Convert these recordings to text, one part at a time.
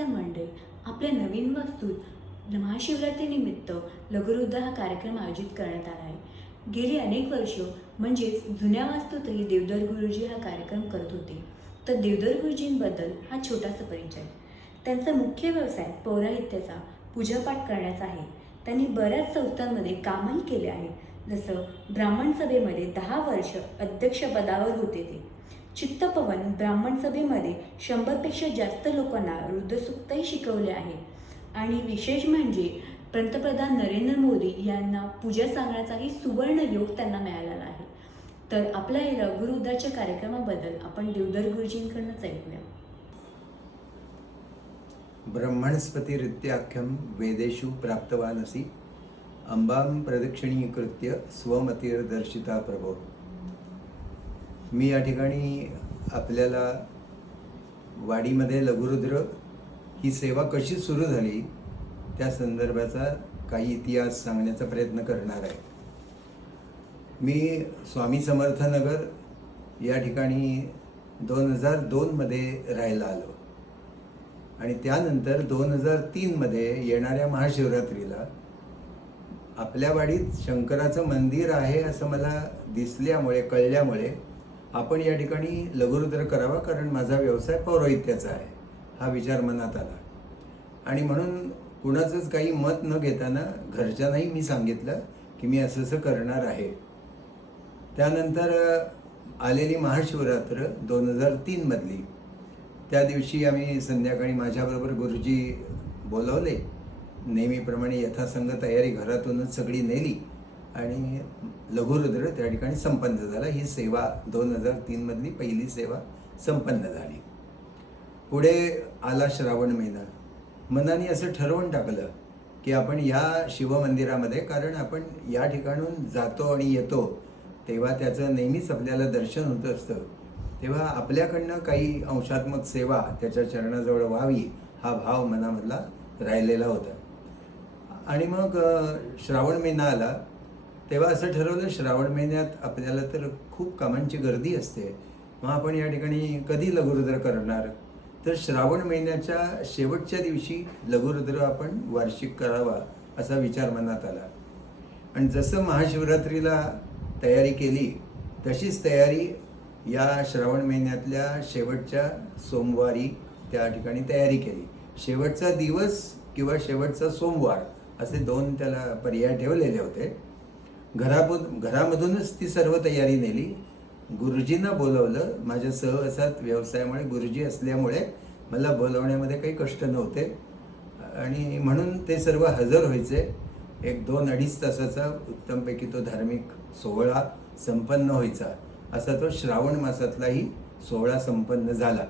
नमस्कार मंडळी. आपल्या नवीन वास्तूत महाशिवरात्रीनिमित्त लघुरुद्र हा कार्यक्रम आयोजित करण्यात आला आहे. गेली अनेक वर्ष म्हणजेच जुन्या वास्तूतही देवधर गुरुजी हा कार्यक्रम करत होते. तर देवधर गुरुजींबद्दल हा छोटासा परिचय. त्यांचा मुख्य व्यवसाय पौराहित्याचा पूजापाठ करण्याचा आहे. त्यांनी बऱ्याच संस्थांमध्ये कामही केले आहे. जसं ब्राह्मण सभेमध्ये 10 वर्ष अध्यक्षपदावर होते ते. चित्तपवन ब्राह्मण सभेमध्ये 100पेक्षा जास्त लोकांना रुद्रसूक्तही शिकवले आहे. आणि विशेष म्हणजे पंतप्रधान नरेंद्र मोदी यांना पूजा सांगण्याचाही सुवर्ण योग त्यांना मिळालेला आहे. तर आपल्या या लघुरुद्राच्या कार्यक्रमाबद्दल आपण देवधर गुरुजींकडूनच ऐकूया. ब्रह्मणस्पतिरित्याख्यं वेदेषु प्राप्तवानसि अंबां प्रदक्षिणीकृत्य स्वमतिर्दर्शिता प्रभो. मी या ठिकाणी आपल्याला वाडीमध्ये लघुरुद्र ही सेवा कशी सुरू झाली त्या संदर्भाचा काही इतिहास सांगण्याचा प्रयत्न करणार आहे. मी स्वामी समर्थ नगर या ठिकाणी 2002मध्ये राहायला आलो आणि त्यानंतर 2003मध्ये येणाऱ्या महाशिवरात्रीला आपल्या वाडीत शंकराचं मंदिर आहे असं मला दिसल्यामुळे कळल्यामुळे आपण या ठिकाणी लघुरुद्र करावा, कारण माझा व्यवसाय पौरोहित्याचा आहे हा विचार मनात आला. आणि म्हणून कुणाचंच काही मत न घेताना घरच्यांनाही मी सांगितलं की मी असं करणार आहे. त्यानंतर आलेली महाशिवरात्र 2003मधली, त्या दिवशी आम्ही संध्याकाळी माझ्याबरोबर गुरुजी बोलवले. नेहमीप्रमाणे यथासंग तयारी घरातूनच सगळी नेली आणि लघुरुद्र त्या ठिकाणी संपन्न झाला. ही सेवा 2003मधली पहिली सेवा संपन्न झाली. पुढे आला श्रावण महिना. मनाने असं ठरवून टाकलं की आपण या शिवमंदिरामध्ये, कारण आपण या ठिकाणून जातो आणि येतो तेव्हा त्याचं नेहमीच आपल्याला दर्शन होत असतं, तेव्हा आपल्याकडनं काही अंशात्मक सेवा त्याच्या चरणाजवळ व्हावी हा भाव मनामधला राहिलेला होता. आणि मग श्रावण महिना आला तेव्हा असं ठरवलं, श्रावण महिन्यात आपल्याला तर खूप कामांची गर्दी असते, मग आपण या ठिकाणी कधी लघुरुद्र करणार. तर श्रावण महिन्याच्या शेवटच्या दिवशी लघुरुद्र आपण वार्षिक करावा असा विचार मनात आला. आणि जसं महाशिवरात्रीला तयारी केली तशीच तयारी या श्रावण महिन्यातल्या शेवटच्या सोमवारी त्या ठिकाणी तयारी केली. शेवटचा दिवस किंवा शेवटचा सोमवार असे 2 त्याला पर्याय ठेवलेले होते. घरामधूनच ती सर्व तयारी नेली. गुरुजींना बोलवलं. माझ्या सहवासात व्यवसायामुळे गुरुजी असल्यामुळे मला बोलवण्यामध्ये काही कष्ट नव्हते आणि म्हणून ते सर्व हजर व्हायचे. 1-2-2.5 तासाचा उत्तमपैकी तो धार्मिक सोहळा संपन्न व्हायचा. असा तो श्रावण मासातलाही सोहळा संपन्न झाला.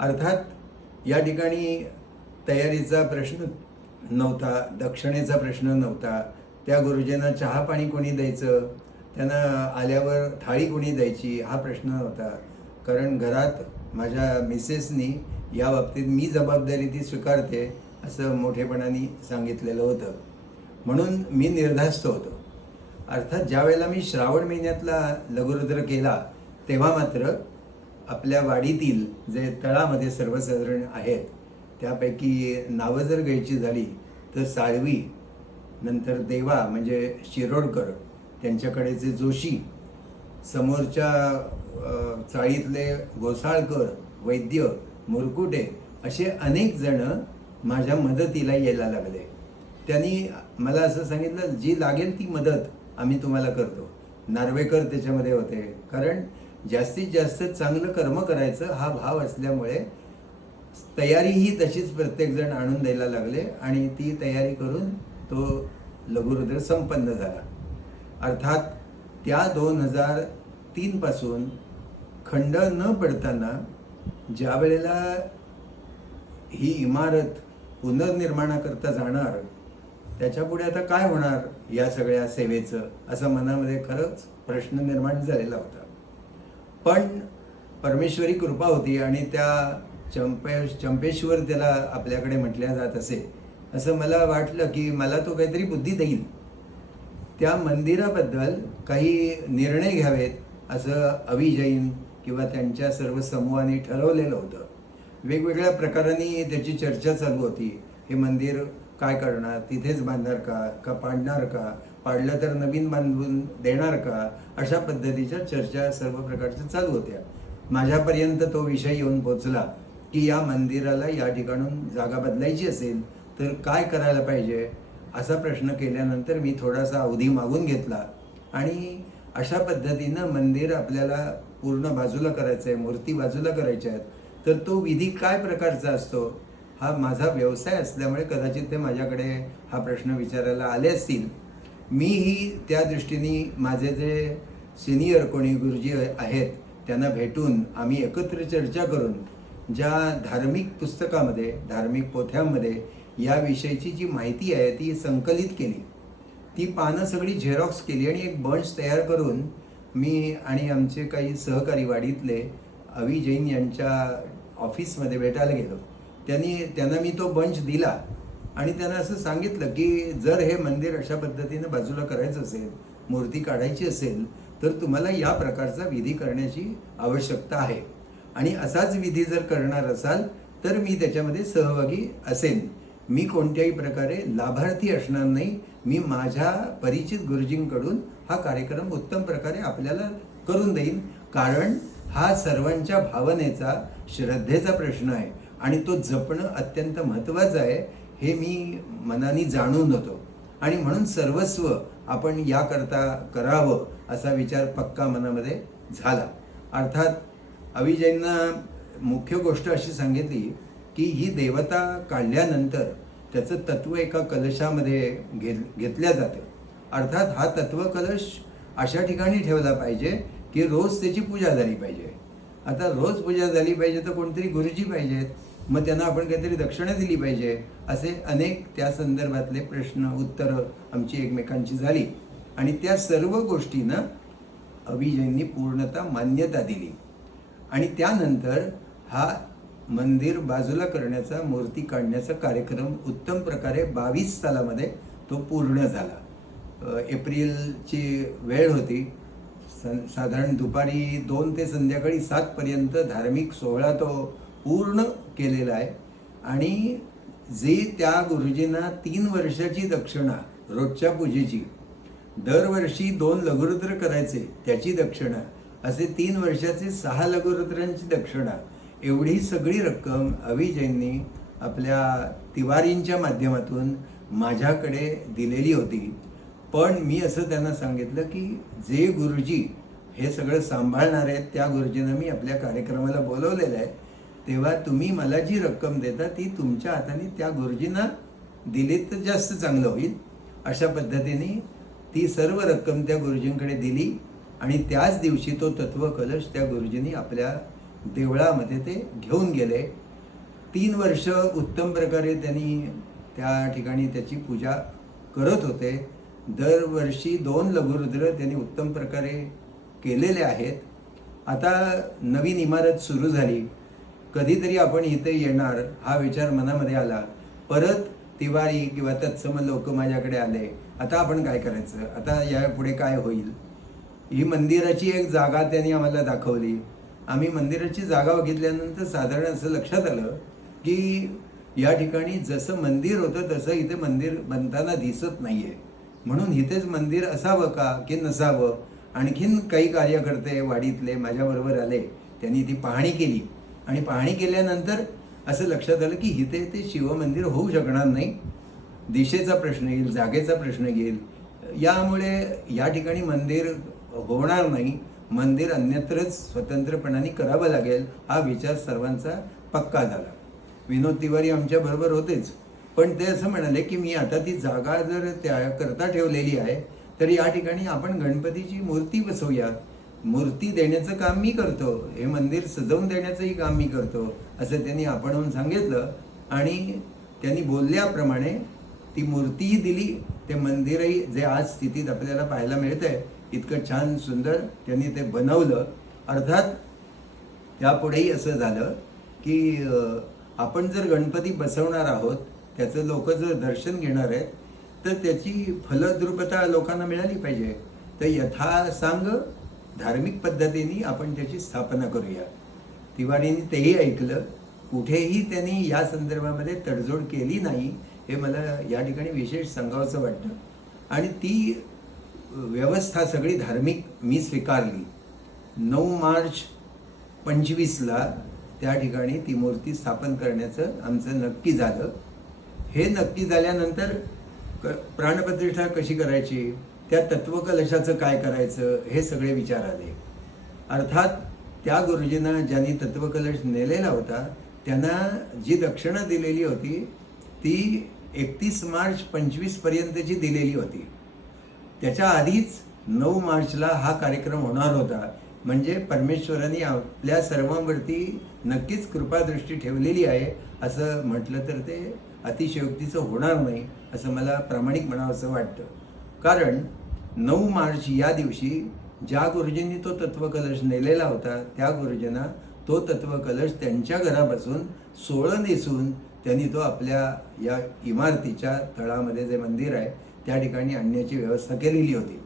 अर्थात या ठिकाणी तयारीचा प्रश्न नव्हता, दक्षिणेचा प्रश्न नव्हता. त्या गुरुजींना चहा पाणी कोणी द्यायचं, त्यांना आल्यावर थाळी कोणी द्यायची हा प्रश्न नव्हता, कारण घरात माझ्या मिसेसनी या बाबतीत मी जबाबदारी ती स्वीकारते असं मोठेपणाने सांगितलेलं होतं. म्हणून मी निर्धास्त होतो. अर्थात ज्या वेळेला मी श्रावण महिन्यातला लघुरुद्र केला तेव्हा मात्र आपल्या वाडीतील जे तळामध्ये सर्वसाधारण आहेत त्यापैकी नावं जर घ्यायची झाली तर साळवी, नंतर देवा म्हणजे शिरोडकर, त्यांच्याकडेचे जोशी, समोरच्या चाळीतले घोसाळकर, वैद्य, मुरकुटे असे अनेक जण माझ्या मदतीला यायला लागले. त्यांनी मला असं सांगितलं, जी लागेल ती मदत आम्ही तुम्हाला करतो. नार्वेकर त्याच्यामध्ये होते, कारण जास्तीत जास्त चांगलं कर्म करायचं हा भाव असल्यामुळे तयारीही तशीच प्रत्येकजण आणून द्यायला लागले आणि ती तयारी करून तो लघुरुद्र संपन्न झाला. अर्थात त्या 2003 पासून खंड न पडताना ज्या वेळेला ही इमारत पुनर्निर्माणाकरता जाणार त्याच्यापुढे आता काय होणार या सगळ्या सेवेचं, असं मनामध्ये खरंच प्रश्न निर्माण झालेला होता. पण परमेश्वरी कृपा होती आणि त्या चंपेश्वर त्याला आपल्याकडे म्हटल्या जात असे, असं मला वाटलं की मला तो काहीतरी बुद्धी देईल. त्या मंदिराबद्दल काही निर्णय घ्यावेत असं अवी जैन किंवा त्यांच्या सर्व समूहाने ठरवलेलं होतं. वेगवेगळ्या प्रकारांनी त्याची चर्चा चालू होती. हे मंदिर काय करणार, तिथेच बांधणार का पाडणार का, पाडलं तर नवीन बांधून देणार का, अशा पद्धतीच्या चर्चा सर्व प्रकारच्या चालू होत्या. माझ्यापर्यंत तो विषय येऊन पोचला की या मंदिराला या ठिकाणून जागा बदलायची असेल तर काय करायला पाहिजे, असा प्रश्न केल्यानंतर मी थोडासा अवधी मागून घेतला आणि अशा पद्धतीनं मंदिर आपल्याला पूर्ण बाजूला करायचं आहे, मूर्ती बाजूला करायच्या आहेत, तर तो विधी काय प्रकारचा असतो, हा माझा व्यवसाय असल्यामुळे कदाचित ते माझ्याकडे हा प्रश्न विचारायला आले असतील. मीही त्या दृष्टीने माझे जे सिनियर कोणी गुरुजी आहेत त्यांना भेटून आम्ही एकत्र चर्चा करून ज्या धार्मिक पुस्तकामध्ये, धार्मिक पोथ्यांमध्ये याविषयीची जी माहिती आहे ती संकलित केली. ती पानं सगळी झेरॉक्स केली आणि एक बंच तयार करून मी आणि आमचे काही सहकारी वाडीतले अवी जैन यांच्या ऑफिसमध्ये भेटायला गेलो. त्यांना मी तो बंच दिला आणि त्यांना असं सांगितलं की जर हे मंदिर अशा पद्धतीनं बाजूला करायचं असेल, मूर्ती काढायची असेल, तर तुम्हाला या प्रकारचा विधी करण्याची आवश्यकता आहे आणि असाच विधी जर करणार असाल तर मी त्याच्यामध्ये सहभागी असेन. मी कोणत्याही प्रकारे लाभार्थी असणार नाही. मी माझ्या परिचित गुरुजींकडून हा कार्यक्रम उत्तम प्रकारे आपल्याला करून देईन, कारण हा सर्वांच्या भावनेचा, श्रद्धेचा प्रश्न आहे आणि तो जपणं अत्यंत महत्त्वाचं आहे हे मी मनाने जाणून होतो आणि म्हणून सर्वस्व आपण याकरता करावं असा विचार पक्का मनामध्ये झाला. अर्थात अविजयंना मुख्य गोष्ट अशी सांगितली की ही देवता काढल्यानंतर त्याचं तत्व एका कलशामध्ये घेतल्या जातं. अर्थात हा तत्व कलश अशा ठिकाणी ठेवला पाहिजे की रोज त्याची पूजा झाली पाहिजे. आता रोज पूजा झाली पाहिजे तर कोणतरी गुरुजी पाहिजेत, मग त्यांना आपण काहीतरी दक्षिणा दिली पाहिजे, असे अनेक त्या संदर्भातले प्रश्न उत्तरं आमची एकमेकांची झाली आणि त्या सर्व गोष्टींना अभिजयंनी पूर्णतः मान्यता दिली आणि त्यानंतर हा मंदिर बाजूला करण्याचा, मूर्ती काढण्याचा कार्यक्रम उत्तम प्रकारे 22 सालामध्ये तो पूर्ण झाला. एप्रिलची वेळ होती. साधारण दुपारी 2 ते संध्याकाळी 7 पर्यंत धार्मिक सोहळा तो पूर्ण केलेला आहे आणि जे त्या गुरुजींना 3 वर्षाची दक्षिणा रोजच्या पूजेची, दरवर्षी 2 लघुरुद्र करायचे त्याची दक्षिणा, असे 3 वर्षाचे 6 लघुरुद्रांची दक्षिणा, एवढी सगळी रक्कम अभिजयंनी आपल्या तिवारींच्या माध्यमातून माझ्याकडे दिलेली होती. पण मी असं त्यांना सांगितलं की जे गुरुजी हे सगळं सांभाळणार आहेत त्या गुरुजींना मी आपल्या कार्यक्रमाला बोलवलेलं आहे, तेव्हा तुम्ही मला जी रक्कम देता ती तुमच्या हाताने त्या गुरुजींना दिलीत तर जास्त चांगलं होईल. अशा पद्धतीने ती सर्व रक्कम त्या गुरुजींकडे दिली आणि त्याच दिवशी तो तत्व कलश त्या गुरुजींनी आपल्या देवळामध्ये ते घेऊन गेले. 3 वर्ष उत्तम प्रकारे त्यांनी त्या ठिकाणी त्याची पूजा करत होते. दरवर्षी 2 लघुरुद्र त्यांनी उत्तम प्रकारे केलेले आहेत. आता नवीन इमारत सुरू झाली, कधीतरी आपण इथे येणार हा विचार मनामध्ये आला. परत तिवारी किंवा तत्सम लोक माझ्याकडे आले, आता आपण काय करायचं, आता यापुढे काय होईल. ही मंदिराची एक जागा त्यांनी आम्हाला दाखवली. आम्ही मंदिराची जागा बघितल्यानंतर साधारण असं लक्षात आलं की या ठिकाणी जसं मंदिर होतं तसं इथे मंदिर बनताना दिसत नाही आहे, म्हणून इथेच मंदिर असावं का की नसावं. आणखीन काही कार्यकर्ते वाडीतले माझ्याबरोबर आले, त्यांनी ती पाहणी केली आणि पाहणी केल्यानंतर असं लक्षात आलं की इथे ते शिवमंदिर होऊ शकणार नाही. दिशेचा प्रश्न येईल, जागेचा प्रश्न येईल, यामुळे या ठिकाणी मंदिर होणार नाही, मंदिर अन्यत्रच स्वतंत्रपणाने करावं लागेल, हा विचार सर्वांचा पक्का झाला. विनोद तिवारी आमच्याबरोबर होतेच, पण ते असं म्हणाले की मी आता ती जागा जर त्याकरता ठेवलेली आहे तर या ठिकाणी आपण गणपतीची मूर्ती बसवूया. मूर्ती देण्याचं काम मी करतो, हे मंदिर सजवून देण्याचंही काम मी करतो, असं त्यांनी आपणहून सांगितलं आणि त्यांनी बोलल्याप्रमाणे ती मूर्तीही दिली. ते मंदिरही जे आज स्थितीत आपल्याला पाहायला मिळतंय इतकं छान सुंदर त्यांनी ते बनवलं. अर्थात त्यापुढेही असं झालं की आपण जर गणपती बसवणार आहोत, त्याचं लोक जर दर्शन घेणार आहेत तर त्याची फलद्रुपता लोकांना मिळाली पाहिजे. तर यथासांग धार्मिक पद्धतीने आपण त्याची स्थापना करूया. तिवारीने तेही ऐकलं कुठेही त्यांनी या संदर्भामध्ये तडजोड केली नाही, हे मला या ठिकाणी विशेष सांगावंसं वाटतं. आणि ती व्यवस्था सगळी धार्मिक मी स्वीकारली. 9 मार्च 25ला त्या ठिकाणी ती मूर्ती स्थापन करण्याचं आमचं नक्की झालं. हे नक्की झाल्यानंतर प्राणप्रतिष्ठा कशी करायची, त्या तत्वकलशाचं काय करायचं, हे सगळे विचार आले. अर्थात त्या गुरुजींना ज्यांनी तत्वकलश नेलेला होता त्यांना जी दक्षिणा दिलेली होती ती 31 मार्च 25 पर्यंतची दिलेली होती. त्याच्या आधीच 9 मार्चला हा कार्यक्रम होणार होता. म्हणजे परमेश्वराने आपल्या सर्वांवरती नक्कीच कृपादृष्टी ठेवलेली आहे असं म्हटलं तर ते अतिशयोक्तीचं होणार नाही असं मला प्रामाणिक म्हणावंसं वाटतं. कारण 9 मार्च या दिवशी ज्या गुरुजींनी तो तत्वकलश नेलेला होता त्या गुरुजींना तो तत्वकलश त्यांच्या घरापासून 16 नेसून त्यांनी तो आपल्या या इमारतीच्या तळामध्ये जे मंदिर आहे त्या ठिकाणी आणण्याची व्यवस्था केलेली होती.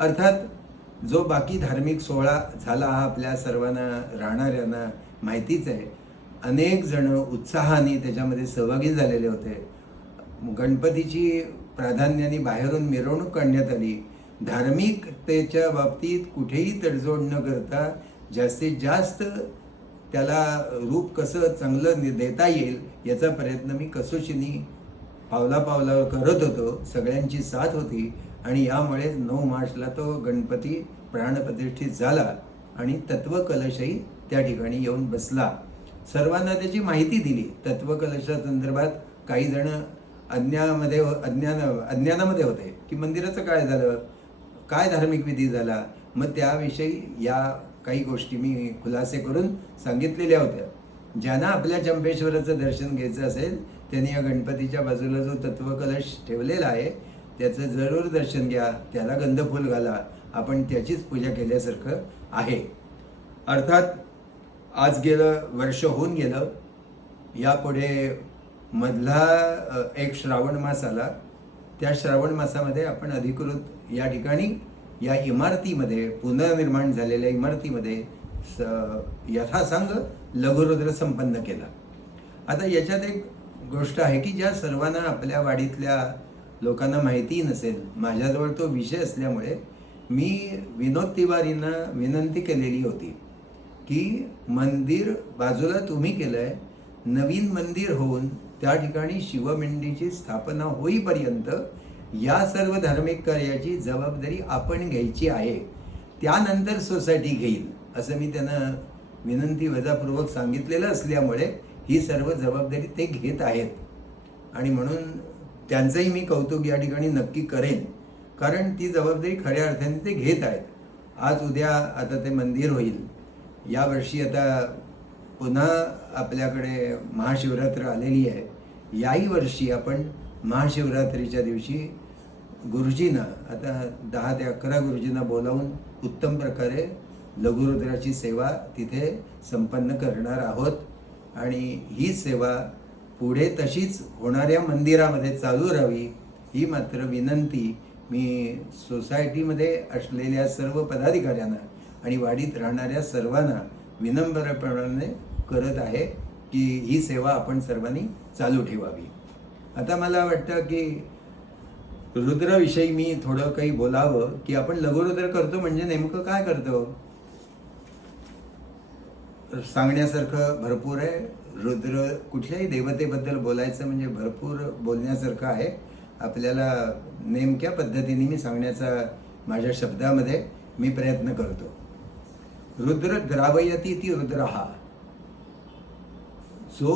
अर्थात जो बाकी धार्मिक सोहळा झाला हा आपल्या सर्वांना राहणाऱ्यांना माहितीच आहे. अनेक जण उत्साहाने त्याच्यामध्ये सहभागी झालेले होते. गणपतीची प्राधान्याने बाहेरून मिरवणूक काढण्यात आली. धार्मिकतेच्या बाबतीत कुठेही तडजोड न करता जास्तीत जास्त त्याला रूप कसं चांगलं देता येईल याचा प्रयत्न मी कसोशीने पावलापावलावर करत होतो. सगळ्यांची साथ होती आणि यामुळे 9 मार्चला तो गणपती प्राणप्रतिष्ठित झाला आणि तत्वकलशही त्या ठिकाणी येऊन बसला. सर्वांना त्याची माहिती दिली. तत्वकलशा संदर्भात काही जण अज्ञानामध्ये होते की मंदिराचं काय झालं, काय धार्मिक विधी झाला. मग त्याविषयी या काही गोष्टी मी खुलासे करून सांगितलेल्या होत्या. ज्यांना आपल्या चंपेश्वराचं दर्शन घ्यायचं असेल त्यांनी या गणपतीच्या बाजूला जो तत्वकलश ठेवलेला आहे त्याचं जरूर दर्शन घ्या, त्याला गंधफूल घाला, आपण त्याचीच पूजा केल्यासारखं आहे. अर्थात आज गेलं वर्ष होऊन गेलं. यापुढे मधला एक श्रावण मास आला. त्या श्रावण मासामध्ये आपण अधिकृत या ठिकाणी या इमारतीमध्ये पुनर्निर्माण झालेल्या इमारतीमध्ये यथासांग लघुरुद्र संपन्न केला. आता याच्यात एक गोष्ट आहे की ज्या सर्वांना आपल्या वाडीतल्या लोकांना माहिती नसेल, माझ्याजवळ तो विषय असल्यामुळे मी विनोद तिवारींना विनंती केलेली होती की मंदिर बाजूला तुम्ही केलं आहे, नवीन मंदिर होऊन त्या ठिकाणी शिवमेंढीची स्थापना होईपर्यंत या सर्व धार्मिक कार्याची जबाबदारी आपण घ्यायची आहे, त्यानंतर सोसायटी घेईल असं मी त्यांना विनंती वजापूर्वक सांगितलेलं असल्यामुळे ही सर्व जबाबदारी ते घेत आहेत. आणि म्हणून त्यांचंही मी कौतुक या ठिकाणी नक्की करेन, कारण ती जबाबदारी खऱ्या अर्थाने ते घेत आहेत. आज उद्या आता ते मंदिर होईल. यावर्षी आता पुन्हा आपल्याकडे महाशिवरात्र आलेली आहे. याही वर्षी आपण महाशिवरात्रीच्या दिवशी गुरुजींना आता 10 ते 11 गुरुजींना बोलावून उत्तम प्रकारे लघुरुद्राची सेवा तिथे संपन्न करणार आहोत. आणि ही सेवा पुढे तशीच होणाऱ्या मंदिरामध्ये चालू राहावी ही मात्र विनंती मी सोसायटीमध्ये असलेल्या सर्व पदाधिकाऱ्यांना आणि वाडीत राहणाऱ्या सर्वांना विनम्रपणाने करत आहे की ही सेवा आपण सर्वांनी चालू ठेवावी. आता मला वाटतं की रुद्राविषयी मी थोडं काही बोलावं की आपण लघुरुद्र करतो म्हणजे नेमकं काय करतो. सांगण्यासारखं भरपूर आहे. रुद्र कुठल्याही देवतेबद्दल बोलायचं म्हणजे भरपूर बोलण्यासारखं आहे. आपल्याला नेमक्या पद्धतीने मी सांगण्याचा माझ्या शब्दामध्ये मी प्रयत्न करतो. रुद्र द्रावयती ती रुद्रहा, जो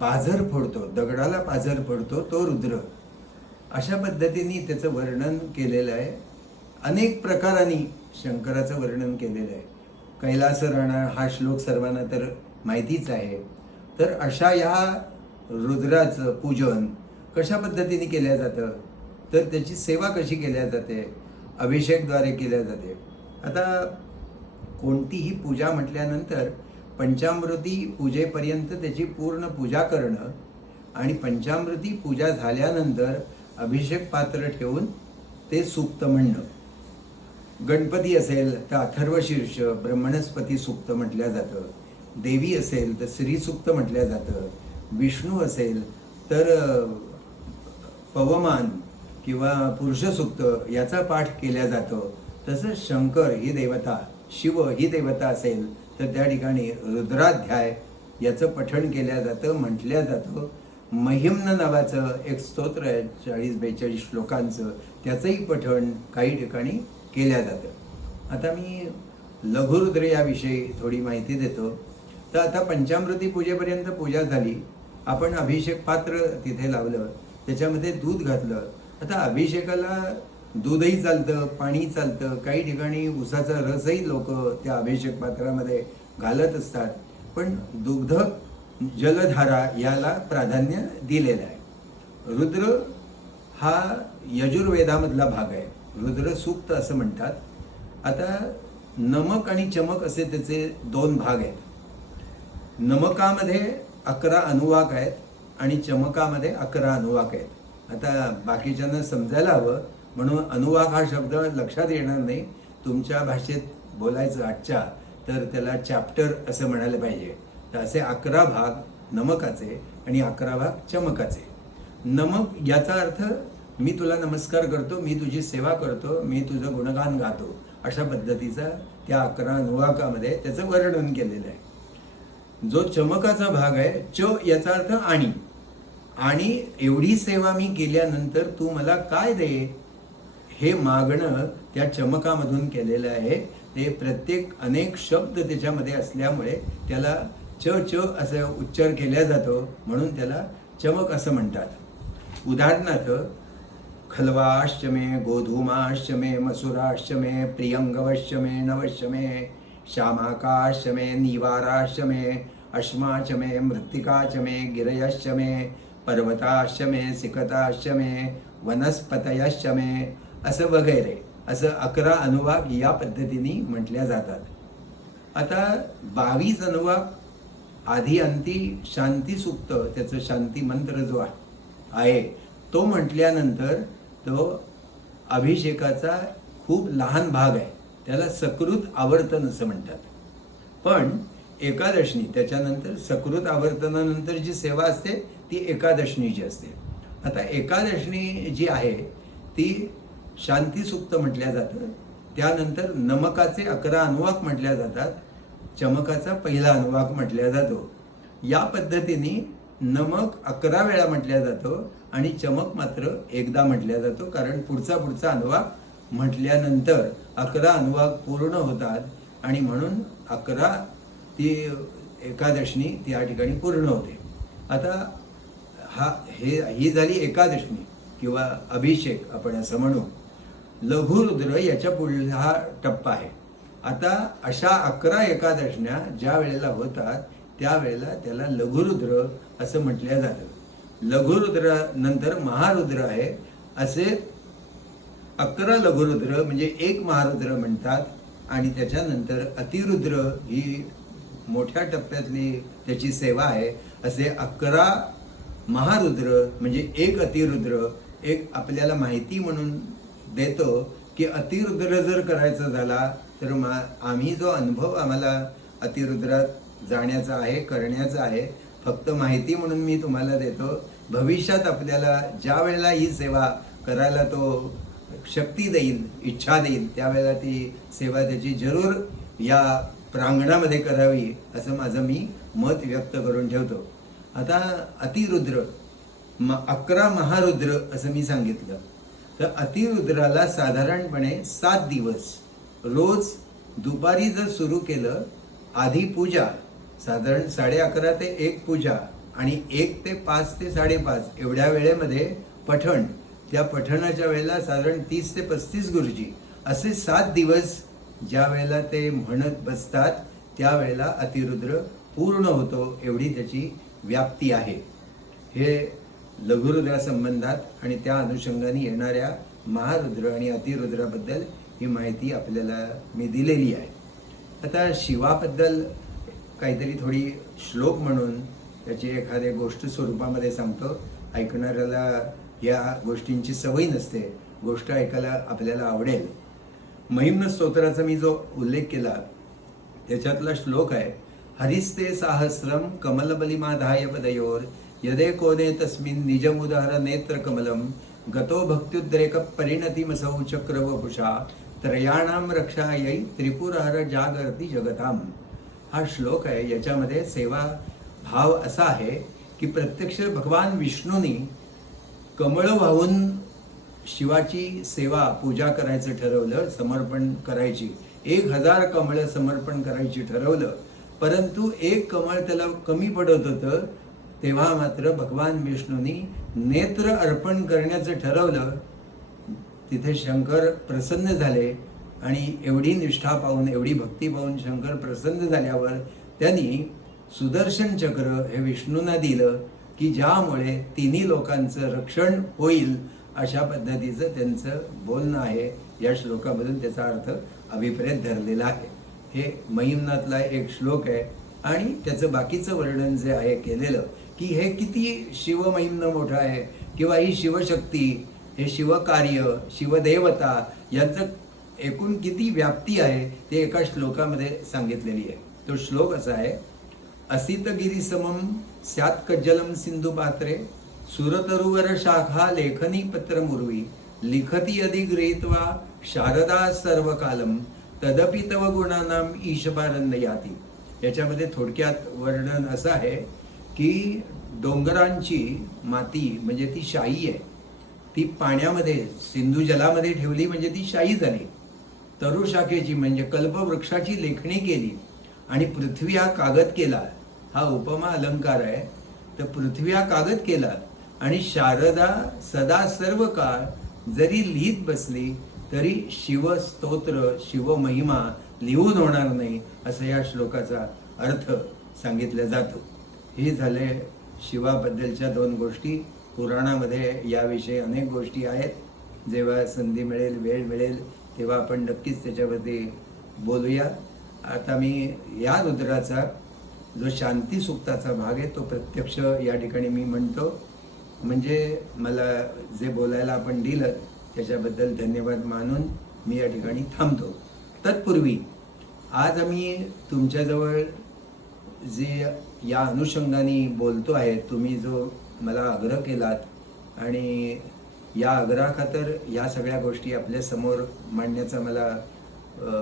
पाझर फोडतो, दगडाला पाझर फोडतो तो रुद्र. अशा पद्धतीने त्याचं वर्णन केलेलं आहे. अनेक प्रकारांनी शंकराचं वर्णन केलेलं आहे. कैलास राणा हा श्लोक सर्वांना तर माहितीच आहे. तर अशा या रुद्राचं पूजन कशा पद्धतीने केल्या जातं, तर त्याची सेवा कशी केल्या जाते, अभिषेकद्वारे केल्या जाते. आता कोणतीही पूजा म्हटल्यानंतर पंचामृती पूजेपर्यंत त्याची पूर्ण पूजा करणं आणि पंचामृती पूजा झाल्यानंतर अभिषेक पात्र ठेवून ते सूक्त म्हणणं. गणपती असेल तर अथर्वशीर्ष ब्रह्मणस्पती सूक्त म्हटलं जातं. देवी असेल तर श्रीसूक्त म्हटलं जातं, विष्णू असेल तर पवमान किंवा पुरुषसूक्त याचा पाठ केला जातो. तसंच शंकर ही देवता, शिव ही देवता असेल तर त्या ठिकाणी रुद्राध्याय याचं पठण केलं जातं, म्हटलं जातं. महिम्न नावाचं एक स्तोत्र आहे 40-42 श्लोकांचं, त्याचंही पठण काही ठिकाणी केलं जातं. आता मी लघुरुद्र याविषयी थोडी माहिती देतो. तर आता पंचामृती पूजेपर्यंत पूजा झाली, आपण अभिषेक पात्र तिथे लावलं, त्याच्यामध्ये दूध घातलं. आता अभिषेकाला दूधही चालतं, पाणी चालतं, काही ठिकाणी उसाचा रसही लोक त्या अभिषेक पात्रामध्ये घालत असतात, पण दुग्ध जलधारा याला प्राधान्य दिलेलं आहे. रुद्र हा यजुर्वेदामधला भाग आहे, रुद्र सूक्त असं म्हणतात. आता नमक आणि चमक असे त्याचे 2 भाग आहेत. नमकामध्ये 11 अनुवाक आहेत आणि चमकामध्ये 11 अनुवाक आहेत. आता बाकीच्यांना समजायला हवं म्हणून अनुवाक हा शब्द लक्षात येणार नाही. तुमच्या भाषेत बोलायचं आजच्या तर त्याला चॅप्टर असं म्हणायला पाहिजे. तर असे 11 भाग नमकाचे आणि 11 भाग चमकाचे. नमक याचा अर्थ मी तुला नमस्कार करतो, मी तुझी सेवा करतो, मी तुझं गुणगान गातो, अशा पद्धतीचा त्या 11 अनुवाकामध्ये त्याचं वर्णन केलेलं आहे. जो चमकाचा भाग आहे, च याचा अर्थ आणि एवढी सेवा मी केल्यानंतर तू मला काय दे, हे मागणं त्या चमकामधून केलेलं आहे. ते प्रत्येक अनेक शब्द त्याच्यामध्ये असल्यामुळे त्याला च असं उच्चार केला जातो, म्हणून त्याला चमक असं म्हणतात. उदाहरणार्थ खल्वाश्च मे, गोधूमाश्च मे, मसुराश्च मे, प्रियंगवश्च मे, नवश्च मे, श्यामाकाश्च मे, नीवाराश्च मे, अश्माच मे, मृत्तिकाच मे, गिरयश्च मे, पर्वताश्च मे, सिकताश्च मे, वनस्पतयश्च मे, असं वगैरे असं 11 अनुवाक या पद्धतीने म्हटल्या जातात. आता 22 अनुवाक आधी अंती शांती सूक्त, त्याचं शांती मंत्र जो आहे तो म्हटल्यानंतर तो अभिषेकाचा खूप लहान भाग आहे, त्याला सकृत आवर्तन असं म्हणतात. पण एकादशनी त्याच्यानंतर सकृत आवर्तनानंतर जी सेवा असते ती एकादशनीची असते. आता एकादशनी जी आहे ती शांती सूक्त म्हटल्या जातं, त्यानंतर नमकाचे 11 अनुवाक म्हटल्या जातात, चमकाचा पहिला अनुवाक म्हटल्या जातो. या पद्धतीने नमक 11 वेळा म्हटल्या जातो आणि चमक मात्र एकदा म्हटल्या जातो, कारण पुढचा अनुवाक म्हटल्यानंतर 11 अनुवाक पूर्ण होतात आणि म्हणून 11 ती एकादशनी त्या ठिकाणी पूर्ण होते. आता ही झाली एकादशनी किंवा अभिषेक आपण असं म्हणू. लघुरुद्र याच्या पुढला हा टप्पा आहे. आता अशा 11 एकादशण्या ज्या वेळेला होतात त्यावेळेला त्याला लघुरुद्र असं म्हटलं जातं. लघुरुद्र नंतर महारुद्र आहे. असे 11 लघुरुद्र म्हणजे एक महारुद्र म्हणतात आणि त्याच्यानंतर अतिरुद्र ही मोठ्या टप्प्यातली त्याची सेवा आहे. असे 11 महारुद्र म्हणजे एक अतिरुद्र. एक आपल्याला माहिती म्हणून देतो की अतिरुद्र जर करायचा झाला तर आम्ही जो अनुभव आम्हाला अतिरुद्रात जाण्याचा आहे, करण्याचा आहे, फक्त माहिती म्हणून मी तुम्हाला देतो. भविष्यात आपल्याला ज्या वेळेला ही सेवा करायला तो शक्ती देईल, इच्छा देईल, त्यावेळेला ती सेवा त्याची जरूर या प्रांगणामध्ये करावी असं माझं मी मत व्यक्त करून ठेवतो. आता अतिरुद्र 11 महारुद्र असं मी सांगितलं. तर अतिरुद्राला साधारणपणे 7 दिवस रोज दुपारी जर सुरू केलं, आधी पूजा साधारण 11:30 ते 1 पूजा आणि 1 ते 5 ते 5:30 एवढ्या वेळेमध्ये पठण. त्या पठणाच्या वेळेला साधारण 30 ते 35 गुरुजी असे 7 दिवस ज्या वेळेला ते म्हणत बसतात त्यावेळेला अतिरुद्र पूर्ण होतो, एवढी त्याची व्याप्ती आहे. हे लघुरुद्रा संबंधात आणि त्या अनुषंगाने येणाऱ्या महारुद्र आणि अतिरुद्राबद्दल ही माहिती आपल्याला मी दिलेली आहे. आता शिवाबद्दल काहीतरी थोडी श्लोक म्हणून त्याची एखाद्या गोष्ट स्वरूपामध्ये सांगतो. ऐकणाऱ्याला या गोष्टींची सवय नसते, गोष्ट ऐकायला आपल्याला आवडेल. महिम्न स्तोत्राचा मी जो उल्लेख केला त्याच्यातला श्लोक आहे हरिस्ते साहस्रम कमलबलिमाधाय पदयोर यदे कोने तस्मिन् निजमुदहर नेत्रकमलम गतो भक्त्युद्रेक परिणतिमसौ चक्रवपुषा त्रयाणाम रक्षायै त्रिपुरहर जागर्ति जगताम. हा श्लोक आहे. याच्यामध्ये सेवा भाव असा आहे की प्रत्यक्ष भगवान विष्णूंनी कमळ वाहून शिवाची सेवा पूजा करायचं ठरवलं, समर्पण करायची. 1000 कमळ समर्पण करायची ठरवलं, परंतु एक कमळ त्याला कमी पडत होतं. तेव्हा मात्र भगवान विष्णूंनी नेत्र अर्पण करण्याचं ठरवलं. तिथे शंकर प्रसन्न झाले आणि एवढी निष्ठा पाहून, एवढी भक्ती पाहून शंकर प्रसन्न झाल्यावर त्यांनी सुदर्शन चक्र हे विष्णूंना दिलं की ज्यामुळे तिन्ही लोकांचं रक्षण होईल. अशा पद्धतीचं त्यांचं बोलणं आहे. या श्लोकामधून त्याचा अर्थ अभिप्रेत धरलेला आहे. हे महिम्नातला एक श्लोक आहे आणि त्याचं बाकीचं वर्णन जे आहे केलेलं की हे किती शिवमहिम्न मोठं आहे किंवा ही शिवशक्ती, हे शिवकार्य, शिवदेवता यांचं एकूण किती व्याप्ती आहे ते एका श्लोकामध्ये सांगितलेली आहे. तो श्लोक असा आहे, असितगिरी समम स्यात् कज्जलम सिंधु पात्रे सुरतरुवर शाखा लेखनी पत्र मुर्वी लिखती यदि गृहीत्वा शारदा सर्वकालम तदपि तव गुणानाम ईशपारन्न याती. याच्यामध्ये थोडक्यात वर्णन असं आहे की डोंगरांची माती म्हणजे ती शाई आहे, ती पाण्यामध्ये सिंधू जलामध्ये ठेवली म्हणजे ती शाई झाली. तरुशाखेची म्हणजे कल्पवृक्षाची लेखणी केली आणि पृथ्वी हा कागद केला. हा उपमा अलंकार आहे. तर पृथ्वी हा कागद केला आणि शारदा सदा सर्व काळ जरी लिहित बसली तरी शिवस्तोत्र, शिवमहिमा लिहून होणार नाही, असं या श्लोकाचा अर्थ सांगितला जातो. हे झाले शिवाबद्दलच्या 2 गोष्टी. पुराणामध्ये याविषयी अनेक गोष्टी आहेत. जेव्हा संधी मिळेल, वेळ मिळेल तेव्हा आपण नक्कीच त्याच्यावरती बोलूया. आता मी या रुद्राचा जो शांती सुक्ताचा भाग आहे तो प्रत्यक्ष या ठिकाणी मी म्हणतो. म्हणजे मला जे बोलायला आपण दिलं त्याच्याबद्दल धन्यवाद मानून मी या ठिकाणी थांबतो. तत्पूर्वी आज आम्ही तुमच्याजवळ जे या अनुषंगाने बोलतो आहे, तुम्ही जो मला आग्रह केलात आणि या आग्रहाखातर या सगळ्या गोष्टी आपल्यासमोर मांडण्याचा मला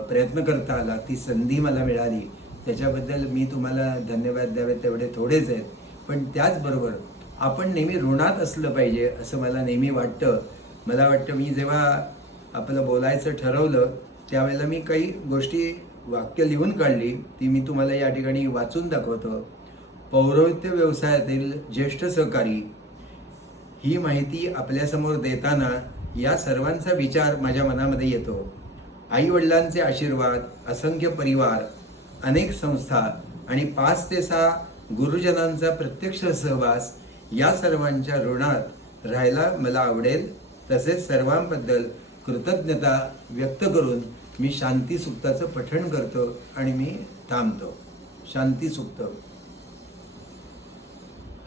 प्रयत्न करता आला, ती संधी मला मिळाली, त्याच्याबद्दल मी तुम्हाला धन्यवाद द्यावे तेवढे थोडेच आहेत. पण त्याचबरोबर आपण नेहमी ऋणात असलं पाहिजे असं मला नेहमी वाटतं. मला वाटतं मी जेव्हा आपलं बोलायचं ठरवलं त्यावेळेला मी काही गोष्टी वाक्य लिहून काढली, ती मी तुम्हाला या ठिकाणी वाचून दाखवतो. पौरोहित्य व्यवसायातील ज्येष्ठ सहकारी ही माहिती आपल्यासमोर देताना या सर्वांचा विचार माझ्या मनामध्ये येतो. आई वडिलांचे आशीर्वाद, असंख्य परिवार, अनेक संस्था आणि 5 ते 6 गुरुजनांचा प्रत्यक्ष सहवास या सर्वांच्या ऋणात राहायला मला आवडेल. तसेच सर्वांबद्दल कृतज्ञता व्यक्त करून मी शांती सुक्ताचं पठण करतो आणि मी थांबतो. शांती सुक्त.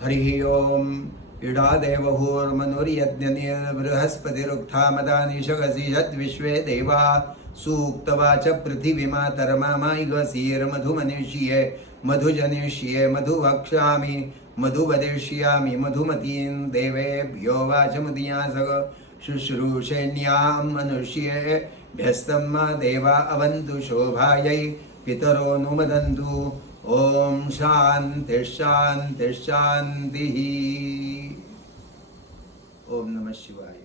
हरिः ओम. इडा देवहूर्मनुर्यज्ञनिर् बृहस्पतिरुक्थामदानिशगसिषद्विश्वे देवा सूक्तवाच पृथिवीमातर्मामायिगसीर् मधुमनिष्ये मधुजनिष्ये मधुवक्ष्यामि मधुवदिष्यामि मधुमतीं देवेभ्यो वाचमुदीयासग शुश्रूषेण्यां मनुष्येभ्यस्तं देवा अवन्तु शोभायै पितरो नुमदन्तु. ओम शांति शांति शांति. ओम नमः शिवाय.